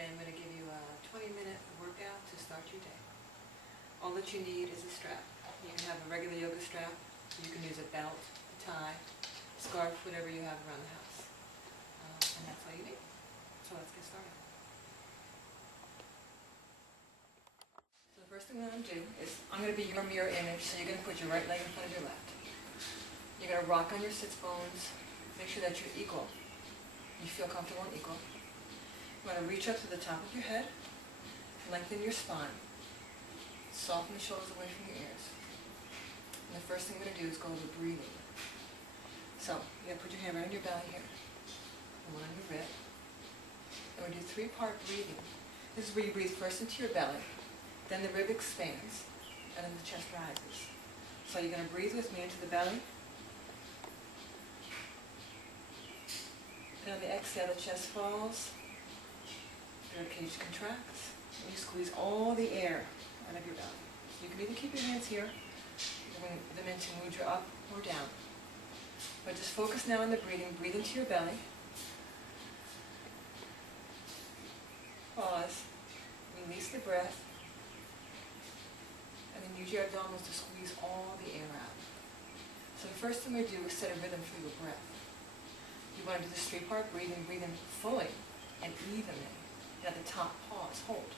Today I'm going to give you a 20-minute workout to start your day. All that you need is a strap. You can have a regular yoga strap. You can use a belt, a tie, scarf, whatever you have around the house. And that's all you need. So let's get started. So the first thing I'm going to do is I'm going to be your mirror image, so you're going to put your right leg in front of your left. You're going to rock on your sits bones. Make sure that you're equal. You feel comfortable and equal. You want to reach up to the top of your head, lengthen your spine, soften the shoulders away from your ears. And the first thing we're going to do is go over breathing. So, you're going to put your hand right on your belly here, and one on your rib. And we're going to do three-part breathing. This is where you breathe first into your belly, then the rib expands, and then the chest rises. So you're going to breathe with me into the belly. And on the exhale, the chest falls. The ribcage contracts, and you squeeze all the air out of your belly. So you can either keep your hands here, you can bring them into mudra up or down. But just focus now on the breathing. Breathe into your belly. Pause. Release the breath. And then use your abdominals to squeeze all the air out. So the first thing we do is set a rhythm for your breath. You want to do this three-part breathing. Breathe in fully and evenly. And at the top, pause, hold.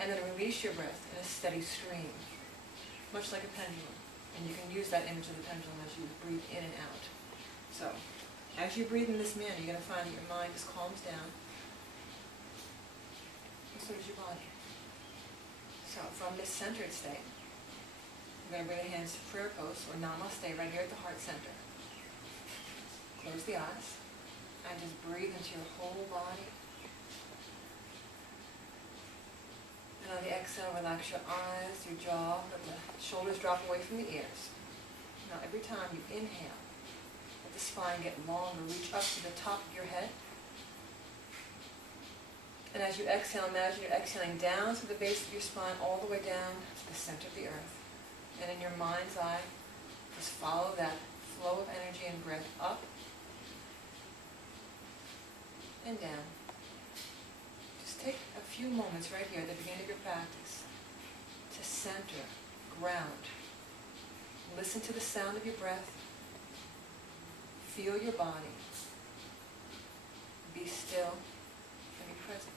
And then release your breath in a steady stream, much like a pendulum. And you can use that image of the pendulum as you breathe in and out. So, as you breathe in this manner, you're going to find that your mind just calms down, and so does your body. So, from this centered state, you're going to bring the hands to prayer pose, or namaste, right here at the heart center. Close the eyes, and just breathe into your whole body. And on the exhale, relax your eyes, your jaw, let the shoulders drop away from the ears. Now every time you inhale, let the spine get longer, reach up to the top of your head. And as you exhale, imagine you're exhaling down to the base of your spine, all the way down to the center of the earth. And in your mind's eye, just follow that flow of energy and breath up and down. Take a few moments right here at the beginning of your practice to center, ground. Listen to the sound of your breath. Feel your body. Be still and be present.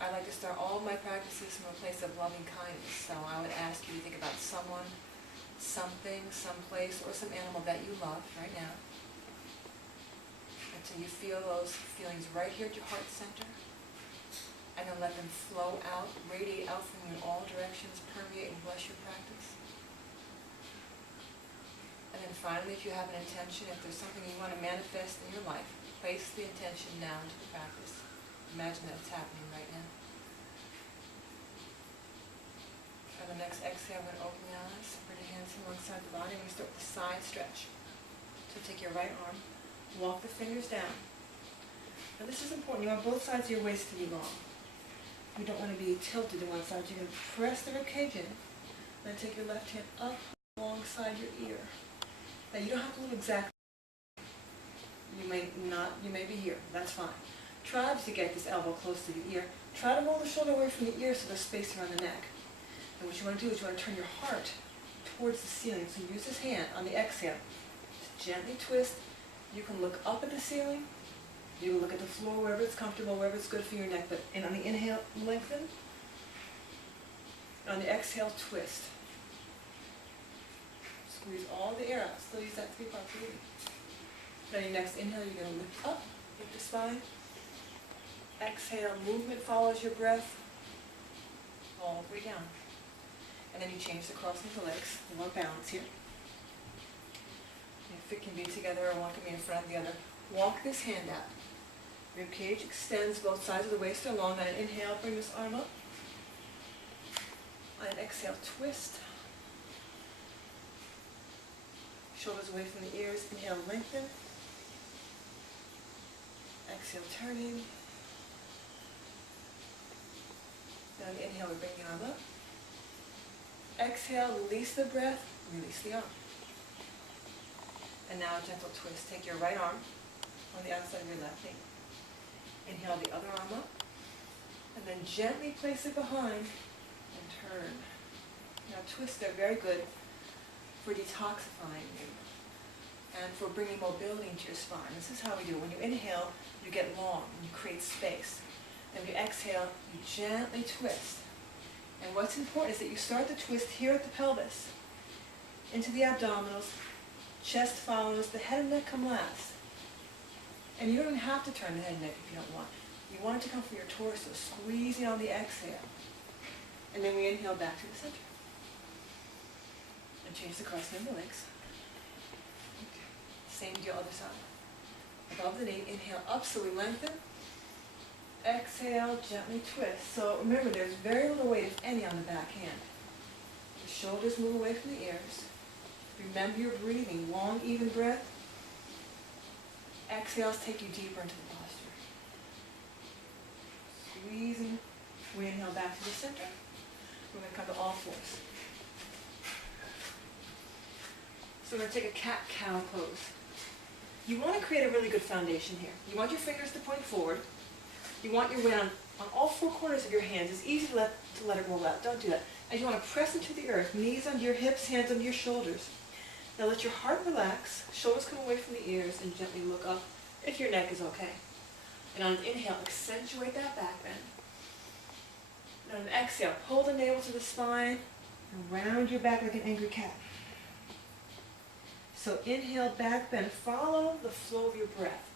I like to start all of my practices from a place of loving kindness. So I would ask you to think about someone, something, someplace, or some animal that you love right now. So you feel those feelings right here at your heart center, and then let them flow out, radiate out from you in all directions, permeate and bless your practice. And then finally, if you have an intention, if there's something you want to manifest in your life, place the intention down to the practice. Imagine that it's happening right now. On the next exhale, I'm going to open the eyes, bring your hands alongside the body, and we start with the side stretch. So take your right arm, walk the fingers down. Now this is important. You want both sides of your waist to be long. You don't want to be tilted to one side. You're going to press the ribcage in. Then take your left hand up alongside your ear. Now you don't have to look exactly. You may not. You may be here. That's fine. Try to get this elbow close to the ear. Try to roll the shoulder away from the ear so there's space around the neck. And what you want to do is you want to turn your heart towards the ceiling. So use this hand on the exhale to gently twist. You can look up at the ceiling, you can look at the floor, wherever it's comfortable, wherever it's good for your neck, but on the inhale, lengthen. On the exhale, twist. Squeeze all the air out. Still use that three-part breathing. Now your next inhale, you're going to lift up, lift the spine. Exhale, movement follows your breath, all the way down. And then you change the crossing of the legs. You want balance here. If it can be together or one can be in front of the other. Walk this hand out. Rib cage extends, both sides of the waist are long. On an inhale, bring this arm up. On an exhale, twist. Shoulders away from the ears. Inhale, lengthen. Exhale, turning. Now on the inhale, we bring the arm up. Exhale, release the breath, release the arm. And now a gentle twist. Take your right arm on the outside of your left knee. Inhale the other arm up. And then gently place it behind and turn. Now twists are very good for detoxifying you and for bringing mobility into your spine. This is how we do it. When you inhale, you get long and you create space. And when you exhale, you gently twist. And what's important is that you start the twist here at the pelvis, into the abdominals, chest follows, the head and neck come last. And you don't even have to turn the head and neck if you don't want. You want it to come from your torso, squeezing on the exhale. And then we inhale back to the center. And change the crossing of the legs. Same deal other side. Above the knee, inhale up so we lengthen. Exhale, gently twist. So remember, there's very little weight, if any, on the back hand. The shoulders move away from the ears. Remember your breathing, long, even breath. Exhales take you deeper into the posture. Squeezing. We inhale back to the center. We're going to come to all fours. So we're going to take a cat-cow pose. You want to create a really good foundation here. You want your fingers to point forward. You want your weight on all four corners of your hands. It's easy to let it roll out. Don't do that. And you want to press into the earth. Knees under your hips, hands under your shoulders. Now let your heart relax. Shoulders come away from the ears and gently look up if your neck is okay. And on an inhale, accentuate that back bend. And on an exhale, pull the navel to the spine and round your back like an angry cat. So inhale, back bend. Follow the flow of your breath.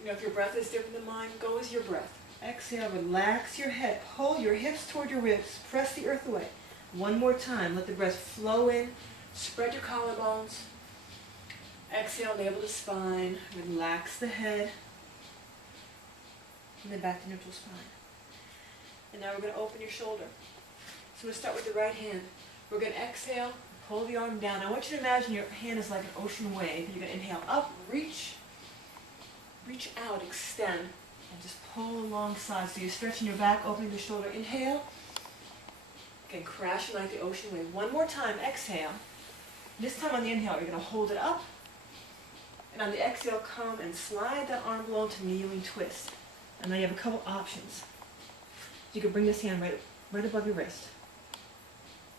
You know, if your breath is different than mine, go with your breath. Exhale, relax your head. Pull your hips toward your ribs. Press the earth away. One more time. Let the breath flow in. Spread your collarbones. Exhale, navel to spine. Relax the head. And then back to neutral spine. And now we're going to open your shoulder. So we'll start with the right hand. We're going to exhale, pull the arm down. I want you to imagine your hand is like an ocean wave. You're going to inhale up, reach out, extend, and just pull alongside. So you're stretching your back, opening the shoulder. Inhale. Again, crashing like the ocean wave. One more time, exhale. This time on the inhale, you're going to hold it up. And on the exhale, come and slide that arm below to kneeling twist. And now you have a couple options. You can bring this hand right above your wrist.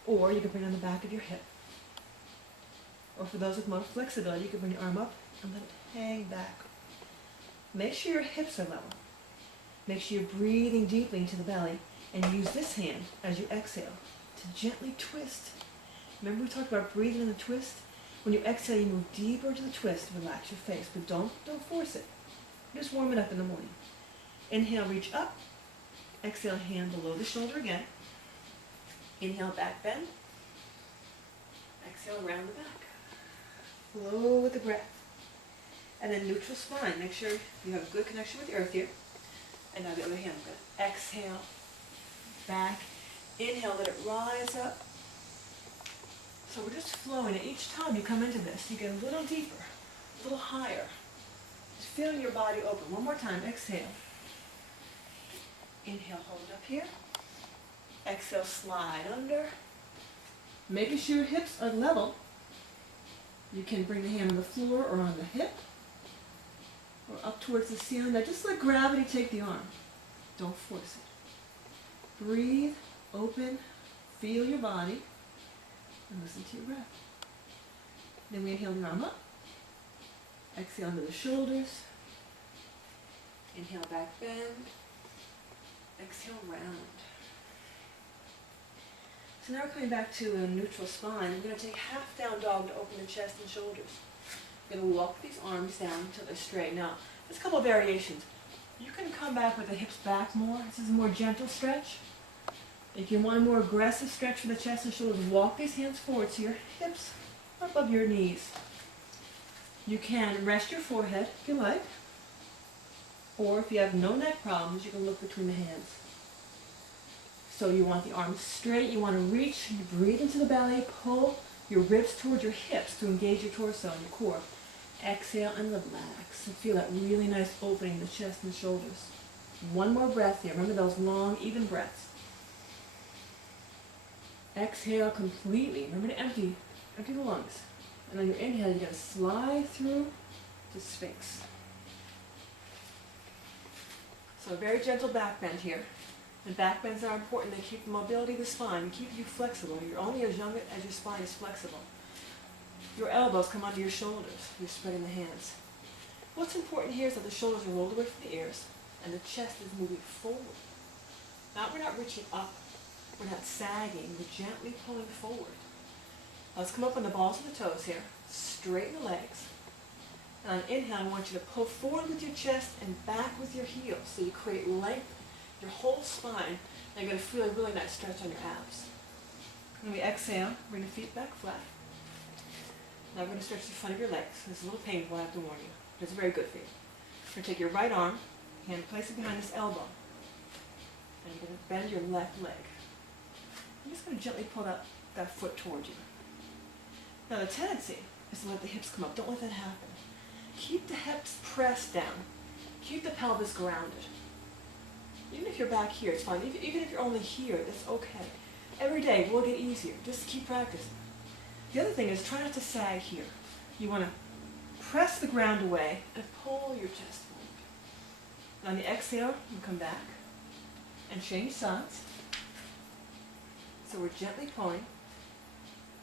Or you can bring it on the back of your hip. Or for those with more flexibility, you can bring your arm up and let it hang back. Make sure your hips are level. Make sure you're breathing deeply into the belly and use this hand as you exhale to gently twist. Remember we talked about breathing in the twist? When you exhale, you move deeper into the twist. Relax your face, but don't force it. Just warm it up in the morning. Inhale, reach up. Exhale, hand below the shoulder again. Inhale, back bend. Exhale, round the back. Flow with the breath. And then neutral spine. Make sure you have a good connection with the earth here. And now the other hand. I'm going to exhale, back. Inhale, let it rise up. So we're just flowing. And each time you come into this, you get a little deeper, a little higher. Just feeling your body open. One more time. Exhale. Inhale, hold it up here. Exhale, slide under. Making sure your hips are level. You can bring the hand on the floor or on the hip. Or up towards the ceiling. Now just let gravity take the arm. Don't force it. Breathe, open, feel your body, and listen to your breath. Then we inhale the arm up. Exhale under the shoulders. Inhale, back bend. Exhale, round. So now we're coming back to a neutral spine. We're going to take half down dog to open the chest and shoulders. We're going to walk these arms down until they're straight. Now, there's a couple of variations. You can come back with the hips back more. This is a more gentle stretch. If you want a more aggressive stretch for the chest and shoulders, walk these hands forward so your hips are above your knees. You can rest your forehead if you like. Or if you have no neck problems, you can look between the hands. So you want the arms straight, you want to reach, you breathe into the belly, pull your ribs towards your hips to engage your torso and your core. Exhale and relax. And feel that really nice opening in the chest and shoulders. One more breath here. Remember those long, even breaths. Exhale completely. Remember to empty the lungs. And on your inhale, you're going to slide through to Sphinx. So a very gentle back bend here. And back bends are important. They keep the mobility of the spine and keep you flexible. You're only as young as your spine is flexible. Your elbows come under your shoulders. You're spreading the hands. What's important here is that the shoulders are rolled away from the ears and the chest is moving forward. We're not reaching up. We're not sagging. We're gently pulling forward. Let's come up on the balls of the toes here. Straighten the legs. And on inhale, I want you to pull forward with your chest and back with your heels. So you create length, your whole spine, and you're going to feel a really nice stretch on your abs. When we exhale, bring the feet back flat. Now we're going to stretch the front of your legs. This is a little painful, I have to warn you. But it's very good for you. You're going to take your right arm, hand place it behind this elbow. And you're going to bend your left leg. I'm just going to gently pull that foot towards you. Now the tendency is to let the hips come up. Don't let that happen. Keep the hips pressed down. Keep the pelvis grounded. Even if you're back here, it's fine. Even if you're only here, that's okay. Every day will get easier. Just keep practicing. The other thing is try not to sag here. You want to press the ground away and pull your chest forward. On the exhale, you come back and change sides. So we're gently pulling.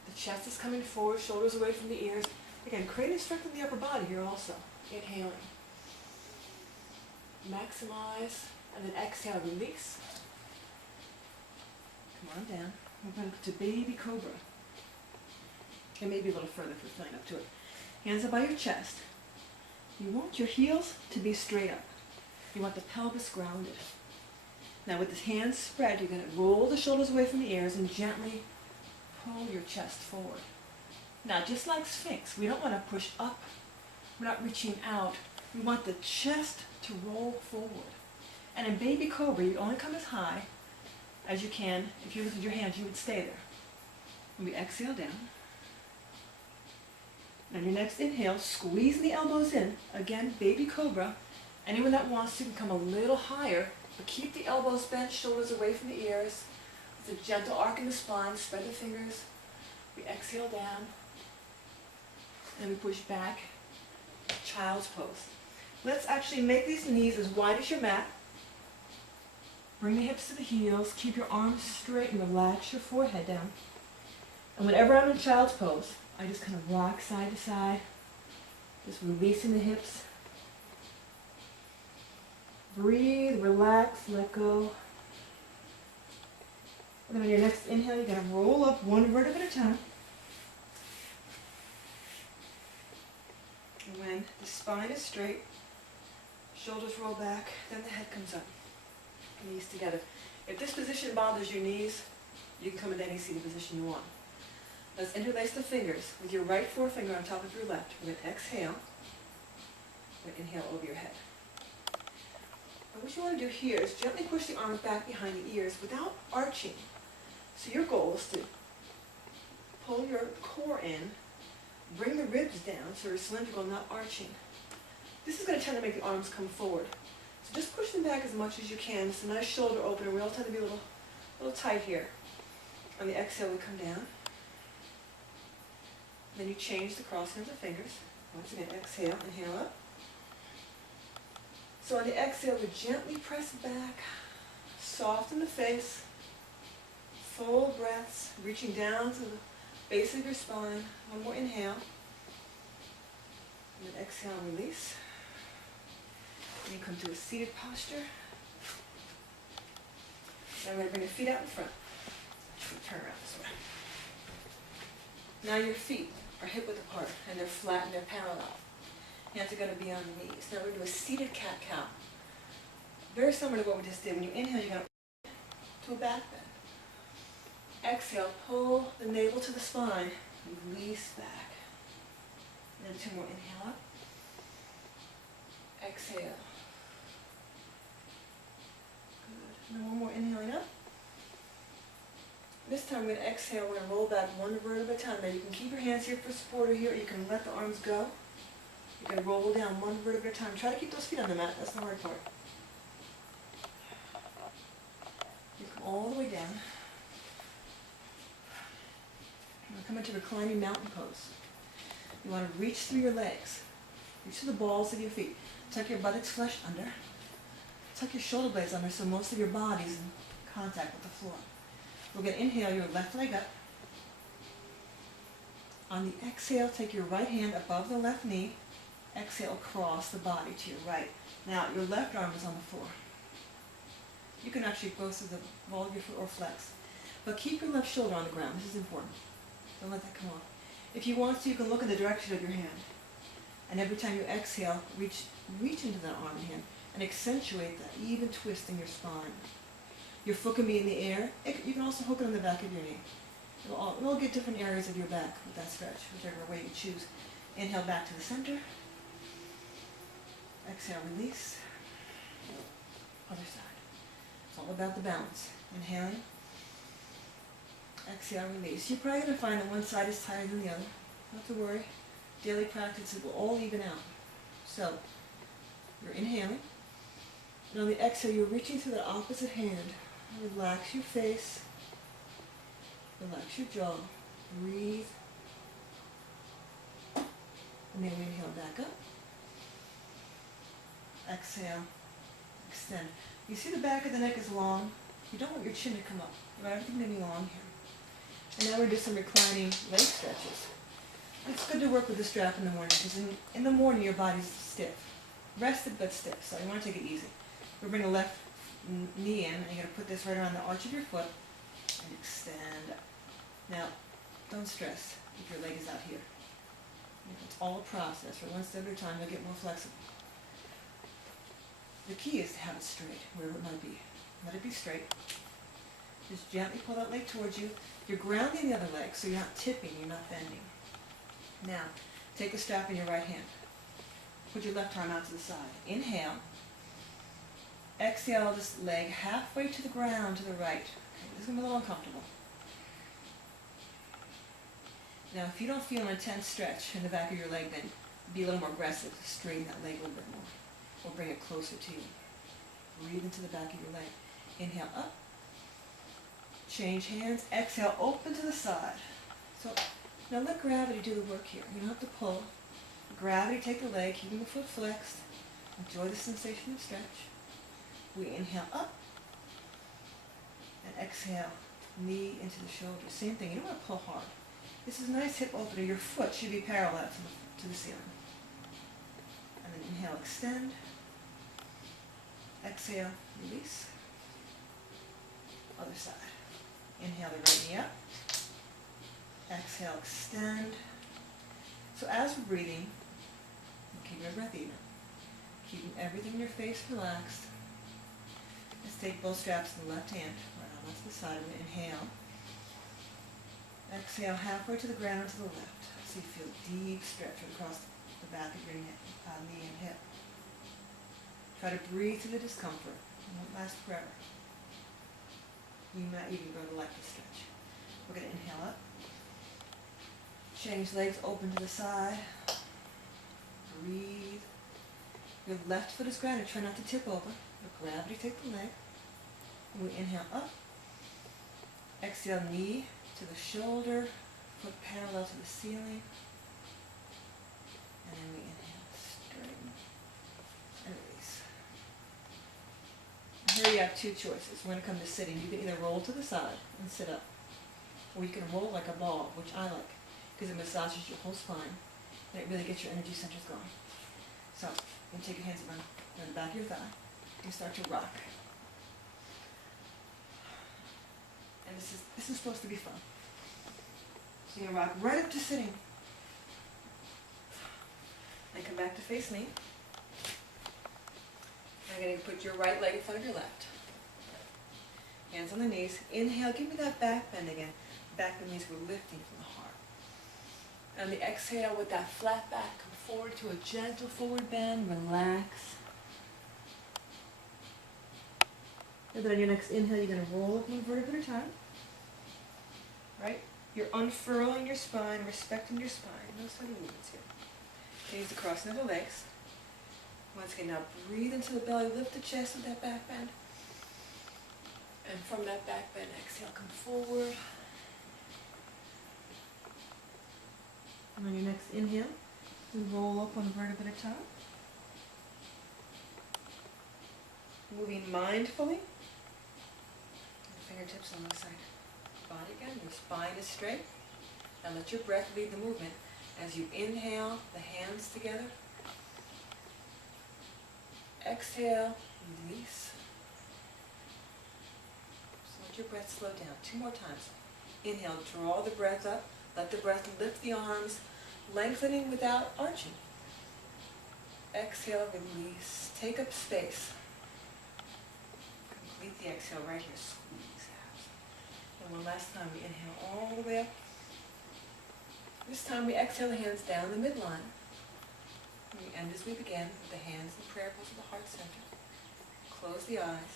The chest is coming forward, shoulders away from the ears. Again, creating strength in the upper body here also. Inhaling. Maximize, and then exhale, release. Come on down. We're going to baby cobra. And maybe a little further if we're feeling up to it. Hands up by your chest. You want your heels to be straight up. You want the pelvis grounded. Now with the hands spread, you're going to roll the shoulders away from the ears and gently pull your chest forward. Now just like Sphinx, we don't want to push up. We're not reaching out. We want the chest to roll forward. And in baby cobra, you only come as high as you can. If you lifted your hands, you would stay there. When we exhale down. And your next inhale, squeeze the elbows in. Again, baby cobra. Anyone that wants to can come a little higher, but keep the elbows bent, shoulders away from the ears. With a gentle arc in the spine, spread the fingers. We exhale down. And we push back, child's pose. Let's actually make these knees as wide as your mat. Bring the hips to the heels. Keep your arms straight and relax your forehead down. And whenever I'm in child's pose, I just kind of rock side to side, just releasing the hips. Breathe, relax, let go. And then on your next inhale, you're going to roll up one vertebra at a time. And when the spine is straight, shoulders roll back, then the head comes up. Knees together. If this position bothers your knees, you can come into any seated position you want. Let's interlace the fingers with your right forefinger on top of your left. We're going to exhale. We're going to inhale over your head. And what you want to do here is gently push the arms back behind the ears without arching. So your goal is to pull your core in, bring the ribs down so you're cylindrical, not arching. This is going to tend to make the arms come forward. So just push them back as much as you can. It's a nice shoulder opener. We all tend to be a little tight here. On the exhale, we come down. Then you change the crossing of the fingers. Once again, exhale, inhale up. So on the exhale, we gently press back, soften the face, full breaths, reaching down to the base of your spine. One more inhale. And then exhale, release. And you come to a seated posture. Now we're going to bring your feet out in front. Turn around this way. Now your feet are hip width apart and they're flat and they're parallel. Hands are going to be on the knees. Now we're going to do a seated cat-cow. Very similar to what we just did. When you inhale, you're going to a back bend. Exhale, pull the navel to the spine. Release back. And then two more. Inhale up. Exhale. Good. And then one more inhaling up. This time we're going to exhale. We're going to roll back one vertebra at a time. Now you can keep your hands here for support or here, or you can let the arms go. You're going to roll down one vertebra at a time. Try to keep those feet on the mat. That's the hard part. You come all the way down. Now come into reclining mountain pose. You want to reach through your legs. Reach to the balls of your feet. Tuck your buttocks flush under. tuck your shoulder blades under so most of your body's in contact with the floor. We're going to inhale your left leg up. On the exhale, take your right hand above the left knee. Exhale across the body to your right. Now, your left arm is on the floor. You can actually go through the ball of your foot or flex. But keep your left shoulder on the ground. This is important. Don't let that come off. If you want to, you can look in the direction of your hand. And every time you exhale, reach into that arm and hand and accentuate that even twist in your spine. Your foot can be in the air. You can also hook it on the back of your knee. It'll get different areas of your back with that stretch, whichever way you choose. Inhale back to the center. Exhale, release. Other side. It's all about the balance. Inhaling. Exhale, release. You're probably going to find that one side is tighter than the other. Not to worry. Daily practice, it will all even out. So, you're inhaling. And on the exhale, you're reaching through the opposite hand. Relax your face. Relax your jaw. Breathe. And then we inhale back up. Exhale. Extend. You see the back of the neck is long. You don't want your chin to come up. You want everything to be long here. And now we're doing some reclining leg stretches. It's good to work with the strap in the morning because in the morning your body's stiff. Rested but stiff, so you want to take it easy. We're bringing the left knee in and you're going to put this right around the arch of your foot and extend up. Now, don't stress if your leg is out here. It's all a process. For one step at a time, you'll get more flexible. The key is to have it straight, wherever it might be. Let it be straight. Just gently pull that leg towards you. You're grounding the other leg, so you're not tipping, you're not bending. Now, take the strap in your right hand. Put your left arm out to the side. Inhale. Exhale this leg halfway to the ground to the right. Okay, this is going to be a little uncomfortable. Now, if you don't feel an intense stretch in the back of your leg, then be a little more aggressive. Straighten that leg a little bit more. Or bring it closer to you. Breathe into the back of your leg. Inhale up. Change hands. Exhale, open to the side. So now let gravity do the work here. You don't have to pull. Gravity, take the leg, keeping the foot flexed. Enjoy the sensation of stretch. We inhale up. And exhale, knee into the shoulder. Same thing. You don't want to pull hard. This is a nice hip opener. Your foot should be parallel to the ceiling. And then inhale, extend. Exhale, release. Other side. Inhale the right knee up. Exhale, extend. So as we're breathing, keep your breath even. Keeping everything in your face relaxed. Let's take both straps in the left hand. Right on that's the side of it. Inhale. Exhale halfway to the ground to the left. So you feel deep stretch across the back of your knee and hip. Try to breathe through the discomfort. It won't last forever. You might even go to like the stretch. We're going to inhale up. Change legs open to the side. Breathe. Your left foot is grounded. Try not to tip over. Let gravity take the leg. And we inhale up. Exhale, knee to the shoulder. Foot parallel to the ceiling. And then we inhale, straighten, and release. Here you have two choices. When it comes to sitting, you can either roll to the side and sit up, or you can roll like a ball, which I like, because it massages your whole spine, and it really gets your energy centers going. So, you take your hands around the back of your thigh, and start to rock. And this is supposed to be fun. So you're going to rock right up to sitting. Then come back to face me. I'm going to put your right leg in front of your left. Hands on the knees. Inhale, give me that back bend again. Back bend means we're lifting from the heart. On the exhale, with that flat back, come forward to a gentle forward bend. Relax. And then on your next inhale, you're going to roll up one vertebra at a time. Right? You're unfurling your spine, respecting your spine. No sudden movements here. Gaze across the legs. Once again, now breathe into the belly, lift the chest with that back bend. And from that back bend, exhale, come forward. And on your next inhale, we roll up one vertebra at a time. moving mindfully. Fingertips on the side. Body again. Your spine is straight. Now let your breath lead the movement. As you inhale, the hands together. Exhale, release. So let your breath slow down. 2 more times. Inhale, draw the breath up. Let the breath lift the arms, lengthening without arching. Exhale, release. Take up space. Complete the exhale right here. Squeeze out. And one last time, we inhale all the way up. This time we exhale the hands down the midline. We end as we begin with the hands in prayer pose of the heart center. Close the eyes.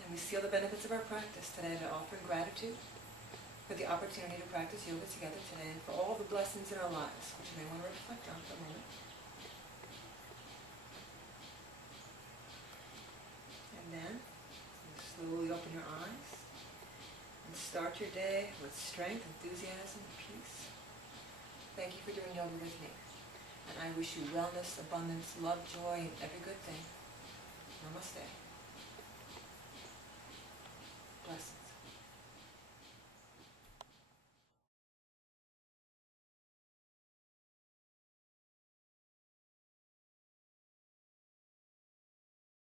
And we seal the benefits of our practice today by offering gratitude for the opportunity to practice yoga together today and for all the blessings in our lives, which you may want to reflect on for a moment. And then you slowly open your eyes and start your day with strength, enthusiasm, and peace. Thank you for doing yoga with me. And I wish you wellness, abundance, love, joy, and every good thing. Namaste.